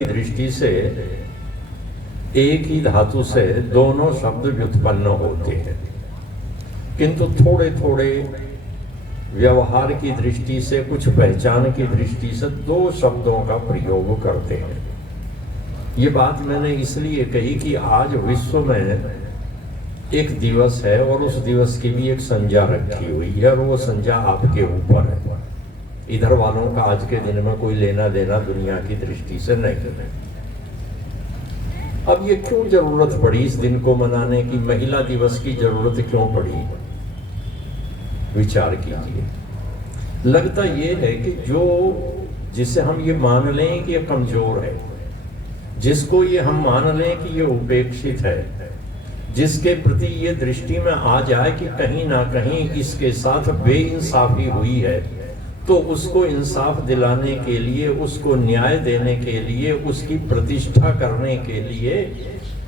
दृष्टि से एक ही धातु से दोनों शब्द व्युत्पन्न होते हैं, किंतु थोड़े थोड़े व्यवहार की दृष्टि से, कुछ पहचान की दृष्टि से दो शब्दों का प्रयोग करते हैं। ये बात मैंने इसलिए कही कि आज विश्व में एक दिवस है और उस दिवस की भी एक संज्ञा रखी हुई है और वो संज्ञा आपके ऊपर है। इधर वालों का आज के दिन में कोई लेना देना दुनिया की दृष्टि से नहीं है। अब ये क्यों जरूरत पड़ी इस दिन को मनाने की, महिला दिवस की जरूरत क्यों पड़ी? विचार कीजिए। लगता ये है कि जिसे हम ये मान लें कि ये कमजोर है, जिसको ये हम मान लें कि ये उपेक्षित है, जिसके प्रति ये दृष्टि में आ जाए कि कहीं ना कहीं इसके साथ बेइंसाफी हुई है, तो उसको इंसाफ दिलाने के लिए, उसको न्याय देने के लिए, उसकी प्रतिष्ठा करने के लिए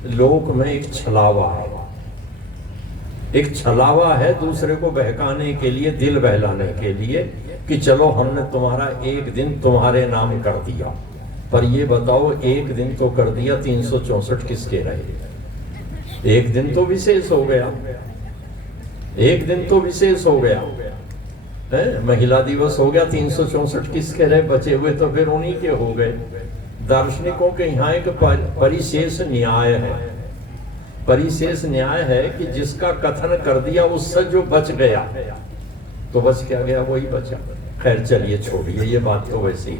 लोक में एक छलावा है। एक छलावा है दूसरे को बहकाने के लिए, दिल बहलाने के लिए कि चलो हमने तुम्हारा एक दिन तुम्हारे नाम कर दिया। पर ये बताओ, एक दिन तो कर दिया, 364 किसके रहे? एक दिन तो विशेष हो गया, एक दिन तो विशेष हो गया है। महिला दिवस हो गया, 364 किसके रहे? बचे हुए तो फिर उन्हीं के हो गए। दार्शनिकों के यहाँ एक परिशेष न्याय है। परिशेष न्याय है कि जिसका कथन कर दिया उससे जो बच गया, तो बच क्या गया? वही बचा। खैर चलिए छोड़िए, ये बात तो वैसे ही।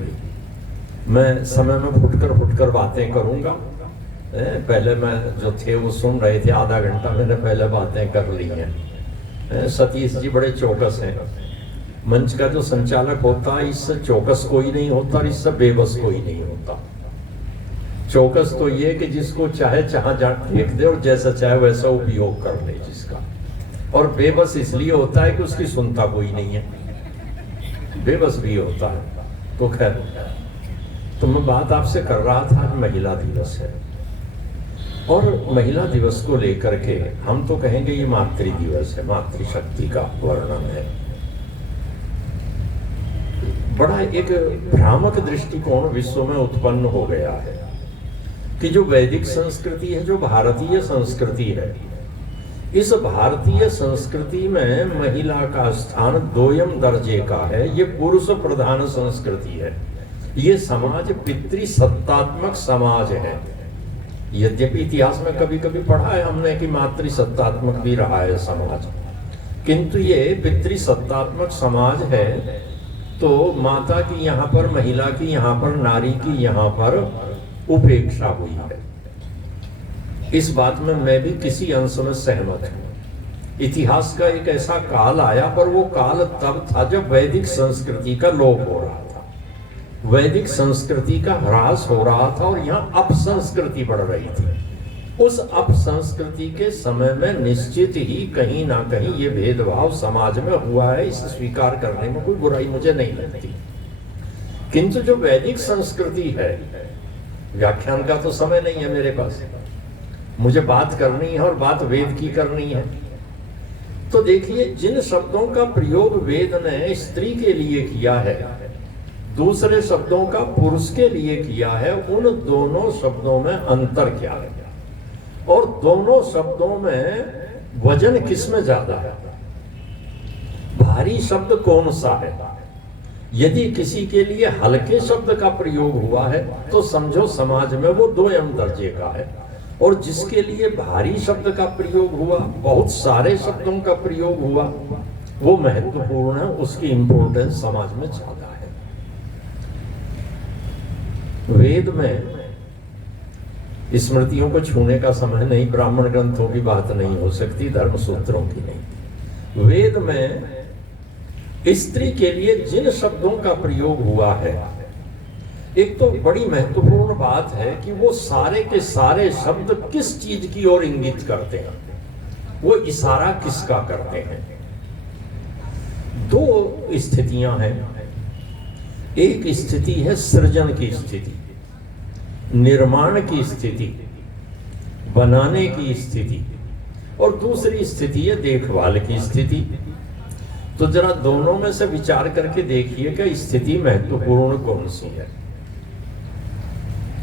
मैं समय में फुटकर बातें करूंगा। पहले मैं जो थे वो सुन रहे थे, आधा घंटा मैंने पहले बातें कर ली हैं। सतीश जी बड़े चौकस हैं। मंच का जो संचालक होता है, इससे चौकस कोई नहीं होता और इससे बेबस कोई नहीं होता। चौकस तो ये कि जिसको चाहे जहां फेंक दे और जैसा चाहे वैसा उपयोग कर ले जिसका। और बेबस इसलिए होता है कि उसकी सुनता कोई नहीं है, बेबस भी होता है। तो खैर, तो मैं बात आपसे कर रहा था, महिला दिवस है और महिला दिवस को लेकर के हम तो कहेंगे ये मातृ दिवस है, मातृशक्ति का वर्णन है। बड़ा एक भ्रामक दृष्टिकोण विश्व में उत्पन्न हो गया है कि जो वैदिक संस्कृति है, जो भारतीय संस्कृति है, इस भारतीय संस्कृति में महिला का स्थान दोयम दर्जे का है। ये पुरुष प्रधान संस्कृति है। ये समाज पितृसत्तात्मक समाज है। यद्यपि इतिहास में कभी कभी पढ़ा है हमने कि मातृसत्तात्मक भी रहा है समाज, किंतु ये पितृसत्तात्मक समाज है। तो माता की यहाँ पर, महिला की यहाँ पर, नारी की यहाँ पर उपेक्षा हुई है। इस बात में मैं भी किसी अंश में सहमत हूँ। इतिहास का एक ऐसा काल आया, पर वो काल तब था जब वैदिक संस्कृति का लोप हो रहा था, वैदिक संस्कृति का ह्रास हो रहा था और यहाँ अपसंस्कृति बढ़ रही थी। उस अपसंस्कृति के समय में निश्चित ही कहीं ना कहीं ये भेदभाव समाज में हुआ है। इसे स्वीकार करने में कोई बुराई मुझे नहीं लगती। किंतु जो वैदिक संस्कृति है, व्याख्यान का तो समय नहीं है मेरे पास, मुझे बात करनी है और बात वेद की करनी है। तो देखिए, जिन शब्दों का प्रयोग वेद ने स्त्री के लिए किया है, दूसरे शब्दों का पुरुष के लिए किया है, उन दोनों शब्दों में अंतर क्या है और दोनों शब्दों में वजन किसमें ज्यादा है? भारी शब्द कौन सा है? यदि किसी के लिए हल्के शब्द का प्रयोग हुआ है तो समझो समाज में वो दोयम दर्जे का है, और जिसके लिए भारी शब्द का प्रयोग हुआ, बहुत सारे शब्दों का प्रयोग हुआ, वो महत्वपूर्ण है, उसकी इंपॉर्टेंस समाज में ज्यादा है। वेद में स्मृतियों को छूने का समय नहीं, ब्राह्मण ग्रंथों की बात नहीं हो सकती, धर्म सूत्रों की नहीं। वेद में स्त्री के लिए जिन शब्दों का प्रयोग हुआ है, एक तो बड़ी महत्वपूर्ण बात है कि वो सारे के सारे शब्द किस चीज की ओर इंगित करते हैं, वो इशारा किसका करते हैं। दो स्थितियां हैं। एक स्थिति है सृजन की स्थिति, निर्माण की स्थिति, बनाने की स्थिति, और दूसरी स्थिति है देखभाल की स्थिति। तो जरा दोनों में से विचार करके देखिए कि स्थिति महत्वपूर्ण कौन सी है।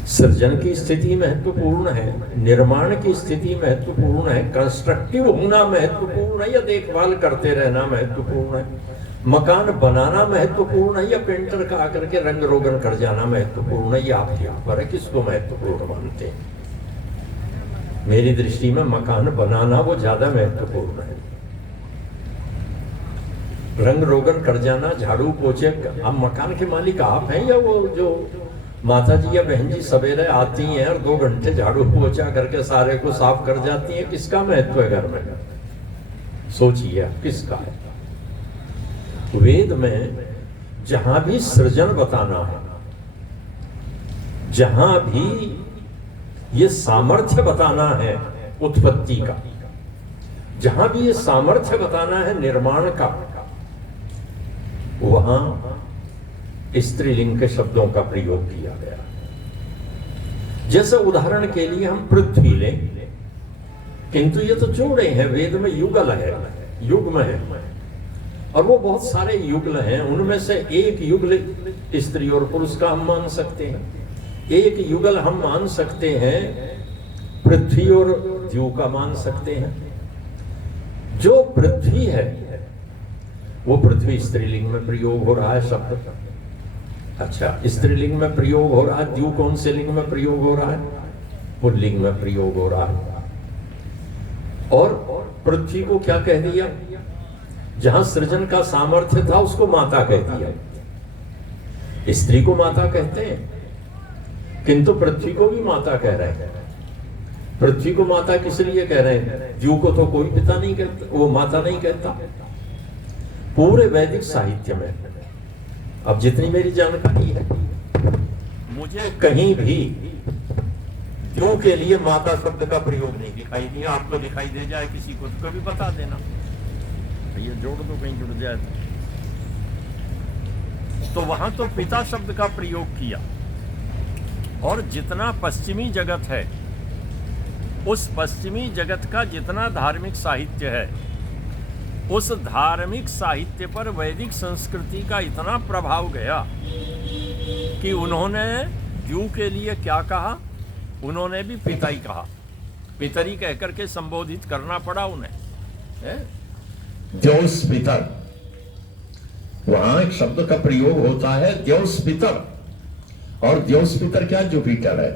सृजन की स्थिति महत्वपूर्ण है, निर्माण की स्थिति महत्वपूर्ण है, कंस्ट्रक्टिव होना महत्वपूर्ण है या देखभाल करते रहना महत्वपूर्ण है, मकान बनाना महत्वपूर्ण है या पेंटर का आकर के रंग रोगन कर जाना महत्वपूर्ण है, ये आपके ऊपर है किसको महत्वपूर्ण मानते हैं। मेरी दृष्टि में मकान बनाना वो ज्यादा महत्वपूर्ण है। रंग रोगन कर जाना, झाड़ू पोछे, अब मकान के मालिक आप हैं या वो जो माता जी या बहन जी सवेरे आती हैं और 2 घंटे झाड़ू पोछा करके सारे को साफ कर जाती हैं, किसका महत्व है घर में? सोचिए किसका है। वेद में जहां भी सृजन बताना है, जहां भी ये सामर्थ्य बताना है उत्पत्ति का, जहां भी ये सामर्थ्य बताना है निर्माण का, वहां स्त्रीलिंग के शब्दों का प्रयोग किया गया। जैसे उदाहरण के लिए हम पृथ्वी लें, किंतु ये तो जोड़े हैं, वेद में युगल है, युग्म है, और वो बहुत सारे युगल हैं। उनमें से एक युगल स्त्री और पुरुष का हम मान सकते हैं, एक युगल हम मान सकते हैं पृथ्वी और द्यू का मान सकते हैं। जो पृथ्वी है वो पृथ्वी स्त्रीलिंग में प्रयोग हो रहा है शब्द। अच्छा, स्त्रीलिंग में प्रयोग हो रहा है, द्यू कौन से लिंग में प्रयोग हो रहा है? पुल्लिंग में प्रयोग हो रहा है। और पृथ्वी को क्या कह दिया? जहां सृजन का सामर्थ्य था उसको माता कह दिया। स्त्री को माता कहते हैं, किंतु पृथ्वी को भी माता कह रहे हैं। पृथ्वी को माता किस लिए कह रहे हैं? द्यू को तो कोई पिता नहीं कहता, वो माता नहीं कहता। पूरे वैदिक साहित्य में, अब जितनी मेरी जानकारी है, मुझे कहीं भी द्यू के लिए माता शब्द का प्रयोग नहीं दिखाई दिया। आपको दिखाई दे जाए किसी को तो कभी बता देना, ये जोड़ दो कहीं जुड़ जाए तो वहां तो पिता शब्द का प्रयोग किया। और जितना पश्चिमी जगत है, उस पश्चिमी जगत का जितना धार्मिक साहित्य है, उस धार्मिक साहित्य पर वैदिक संस्कृति का इतना प्रभाव गया कि उन्होंने द्यू के लिए क्या कहा? उन्होंने भी पिता ही कहा, पितरी कहकर के संबोधित करना पड़ा उन्हें। द्यौस पितर, वहां एक शब्द का प्रयोग होता है द्यौस पितर। और द्यौस पितर क्या? जुपिटर है,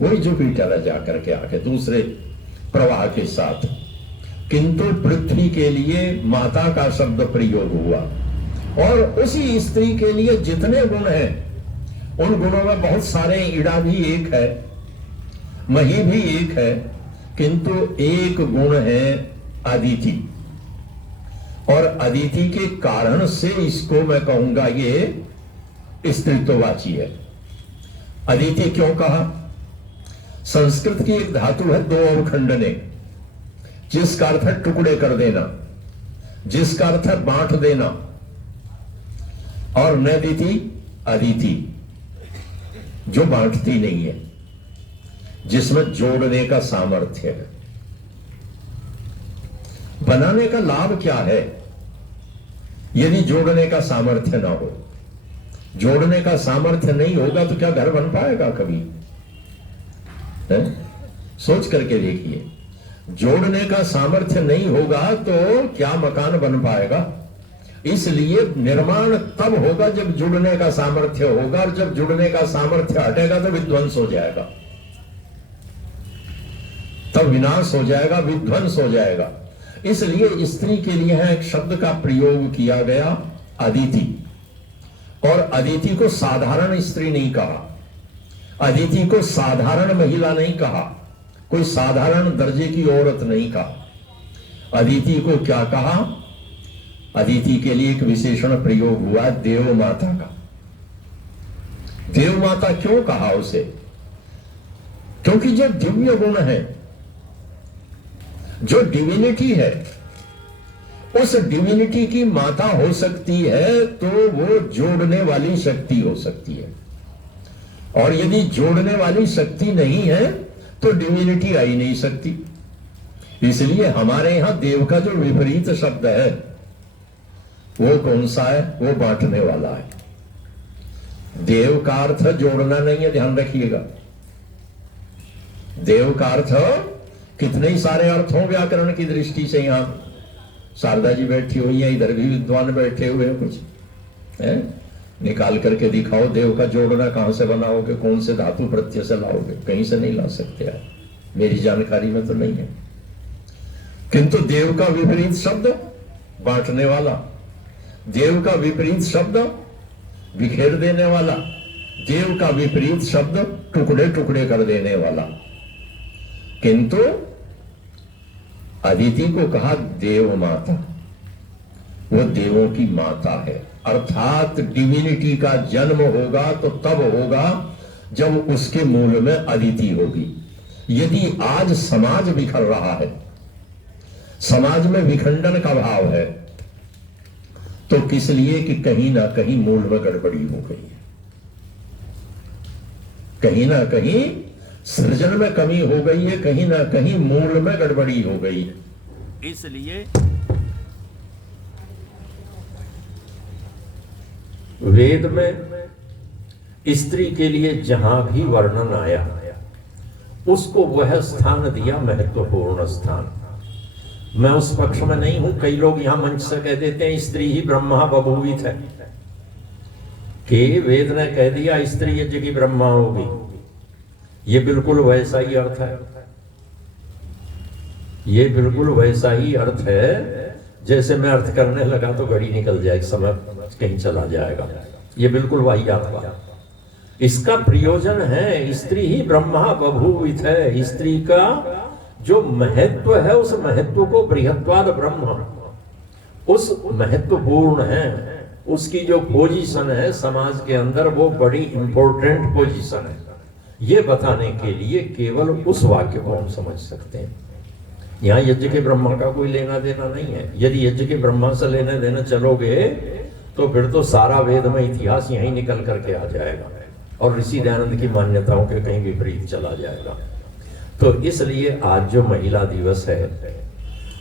वही जुपिटर है जाकर के आके दूसरे प्रवाह के साथ। किंतु पृथ्वी के लिए माता का शब्द प्रयोग हुआ। और उसी स्त्री के लिए जितने गुण हैं, उन गुणों में बहुत सारे, इड़ा भी एक है, मही भी एक है, किंतु एक गुण है अदिति। और अदिति के कारण से इसको मैं कहूंगा ये स्त्रीत्ववाची है। अदिति क्यों कहा? संस्कृत की एक धातु है दो और खंडने, जिसका अर्थ है टुकड़े कर देना, जिसका अर्थ है बांट देना। और नदिति अदिति, जो बांटती नहीं है, जिसमें जोड़ने का सामर्थ्य है। बनाने का लाभ क्या है यदि जोड़ने का सामर्थ्य ना हो? जोड़ने का सामर्थ्य नहीं होगा तो क्या घर बन पाएगा कभी? है? सोच करके देखिए, जोड़ने का सामर्थ्य नहीं होगा तो क्या मकान बन पाएगा? इसलिए निर्माण तब होगा जब जुड़ने का सामर्थ्य होगा, और जब जुड़ने का सामर्थ्य हटेगा तो विध्वंस हो जाएगा, तब विनाश हो जाएगा, विध्वंस हो जाएगा। इसलिए स्त्री के लिए है एक शब्द का प्रयोग किया गया अदिति। और अदिति को साधारण स्त्री नहीं कहा, अदिति को साधारण महिला नहीं कहा, कोई साधारण दर्जे की औरत नहीं कहा। अदिति को क्या कहा? अदिति के लिए एक विशेषण प्रयोग हुआ देव माता का। देव माता क्यों कहा उसे? क्योंकि जो दिव्य गुण है, जो डिविनिटी है, उस डिविनिटी की माता हो सकती है तो वो जोड़ने वाली शक्ति हो सकती है। और यदि जोड़ने वाली शक्ति नहीं है तो डिविनिटी आ ही नहीं सकती। इसलिए हमारे यहां देव का जो विपरीत शब्द है वो कौन सा है? वो बांटने वाला है। देव का अर्थ जोड़ना नहीं है, ध्यान रखिएगा। देव का अर्थ कितने ही सारे अर्थ हो व्याकरण की दृष्टि से। यहां शारदा जी बैठी हुई है, इधर भी विद्वान बैठे हुए हैं, कुछ है निकाल करके दिखाओ देव का जोड़ना कहां से बनाओगे, कौन से धातु प्रत्यय से लाओगे, कहीं से नहीं ला सकते आप, मेरी जानकारी में तो नहीं है। किंतु देव का विपरीत शब्द बांटने वाला, देव का विपरीत शब्द बिखेर देने वाला, देव का विपरीत शब्द टुकड़े टुकड़े कर देने वाला। किंतु अदिति को कहा देव माता, वो देवों की माता है, अर्थात डिविनिटी का जन्म होगा तो तब होगा जब उसके मूल में अदिति होगी। यदि आज समाज बिखर रहा है, समाज में विखंडन का भाव है, तो किस लिए कि कहीं ना कहीं मूल में गड़बड़ी हो गई है, कहीं ना कहीं सृजन में कमी हो गई है, कहीं ना कहीं मूल में गड़बड़ी हो गई है। इसलिए वेद में स्त्री के लिए जहां भी वर्णन आया उसको वह स्थान दिया, महत्वपूर्ण स्थान। मैं उस पक्ष में नहीं हूं, कई लोग यहां मंच से कह देते हैं स्त्री ही ब्रह्मा बभूवित है, कि वेद ने कह दिया स्त्री यज्ञ की ब्रह्मा होगी। ये बिल्कुल वैसा ही अर्थ है, ये बिल्कुल वैसा ही अर्थ है जैसे मैं अर्थ करने लगा तो घड़ी निकल जाएगी, समय कहीं चला जाएगा। ये बिल्कुल वाहियात बात। इसका प्रयोजन है स्त्री ही ब्रह्मा बभूवित है, स्त्री का जो महत्व है उस महत्व को बृहत्वाद ब्रह्म, उस महत्वपूर्ण है, उसकी जो पोजीशन है समाज के अंदर वो बड़ी इंपॉर्टेंट पोजीशन है। ये बताने के लिए केवल उस वाक्य को हम समझ सकते हैं। यहाँ यज्ञ के ब्रह्मा का कोई लेना देना नहीं है। यदि यज्ञ के ब्रह्मा से लेने देने चलोगे तो फिर तो सारा वेद में इतिहास यहीं निकल करके आ जाएगा और ऋषि दयानंद की मान्यताओं के कहीं विपरीत चला जाएगा। तो इसलिए आज जो महिला दिवस है,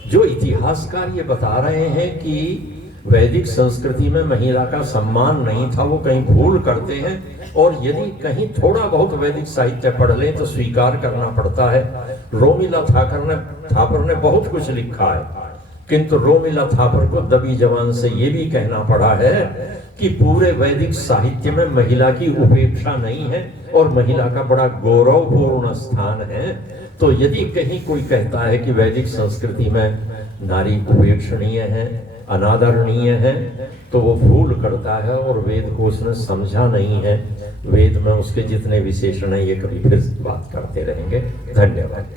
जो इतिहासकार ये बता रहे हैं कि वैदिक संस्कृति में महिला का सम्मान नहीं था, वो कहीं भूल करते हैं। और यदि कहीं थोड़ा बहुत वैदिक साहित्य पढ़ लें तो स्वीकार करना पड़ता है। रोमिला थापर ने बहुत कुछ लिखा है, किंतु रोमिला थापर को दबी जबान से ये भी कहना पड़ा है कि पूरे वैदिक साहित्य में महिला की उपेक्षा नहीं है और महिला का बड़ा गौरवपूर्ण स्थान है। तो यदि कहीं कोई कहता है कि वैदिक संस्कृति में नारी उपेक्षणीय है, अनादरणीय है, तो वो भूल करता है और वेद को उसने समझा नहीं है। वेद में उसके जितने विशेषण हैं ये कभी फिर बात करते रहेंगे। धन्यवाद।